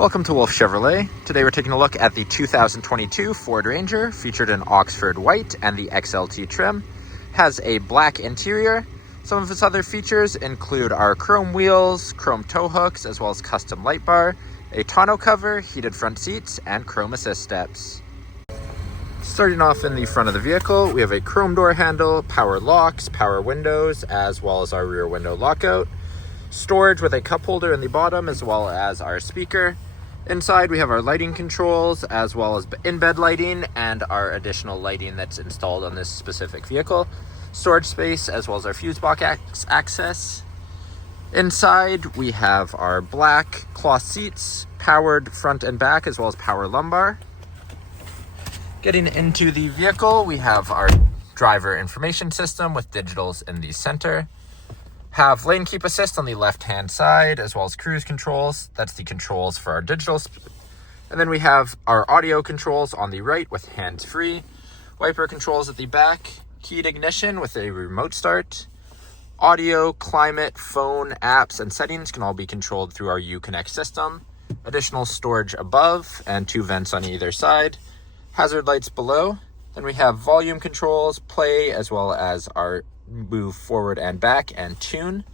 Welcome to Wolfe Chevrolet. Today we're taking a look at the 2022 Ford Ranger, featured in Oxford White and the XLT trim. Has a black interior. Some of its other features include our chrome wheels, chrome tow hooks, as well as custom light bar, a tonneau cover, heated front seats, and chrome assist steps. Starting off in the front of the vehicle, we have a chrome door handle, power locks, power windows, as well as our rear window lockout. Storage with a cup holder in the bottom, as well as our speaker. Inside we have our lighting controls, as well as in-bed lighting and our additional lighting that's installed on this specific vehicle. Storage space, as well as our fuse box access. Inside we have our black cloth seats, powered front and back, as well as power lumbar. Getting into the vehicle, we have our driver information system with digitals in the center. Have lane keep assist on the left-hand side, as well as cruise controls. That's the controls for our digitals. And then we have our audio controls on the right with hands-free. Wiper controls at the back. Keyed ignition with a remote start. Audio, climate, phone, apps, and settings can all be controlled through our Uconnect system. Additional storage above and 2 vents on either side. Hazard lights below. Then we have volume controls, play, as well as our move forward and back and tune.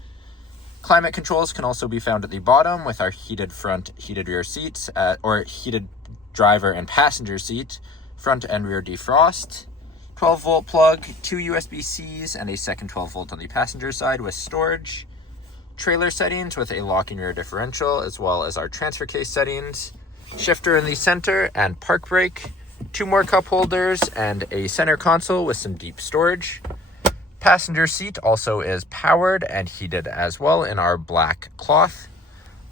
Climate controls can also be found at the bottom with our heated front, heated rear seats, or heated driver and passenger seat, front and rear defrost. 12-volt plug, 2 USB-Cs, and a second 12-volt on the passenger side with storage. Trailer settings with a locking rear differential, as well as our transfer case settings. Shifter in the center and park brake. 2 more cup holders and a center console with some deep storage. Passenger seat also is powered and heated as well in our black cloth.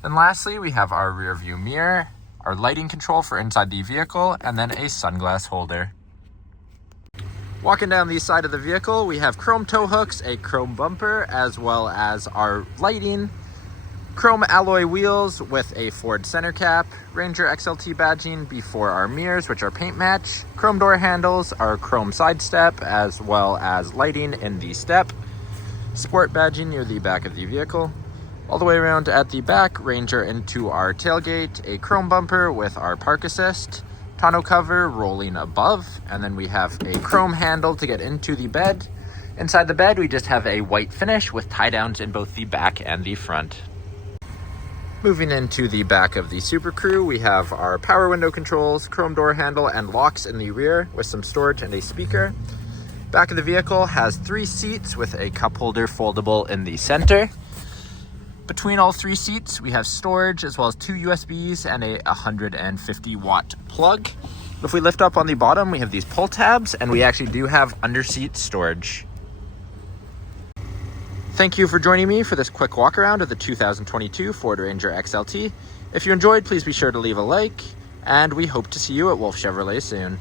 And lastly, we have our rear view mirror, our lighting control for inside the vehicle, and then a sunglass holder. Walking down the side of the vehicle, we have chrome tow hooks, a chrome bumper, as well as our lighting, chrome alloy wheels with a Ford center cap, Ranger XLT badging before our mirrors, which are paint match, chrome door handles, our chrome side step, as well as lighting in the step, sport badging near the back of the vehicle. All the way around at the back, Ranger into our tailgate, a chrome bumper with our park assist, tonneau cover rolling above, and then we have a chrome handle to get into the bed. Inside the bed, we just have a white finish with tie downs in both the back and the front. Moving into the back of the Super Crew, we have our power window controls, chrome door handle, and locks in the rear with some storage and a speaker. Back of the vehicle has 3 seats with a cup holder foldable in the center. Between all 3 seats, we have storage, as well as 2 USBs and a 150-watt plug. If we lift up on the bottom, we have these pull tabs, and we actually do have under-seat storage. Thank you for joining me for this quick walk around of the 2022 Ford Ranger XLT. If you enjoyed, please be sure to leave a like, and we hope to see you at Wolfe Chevrolet soon.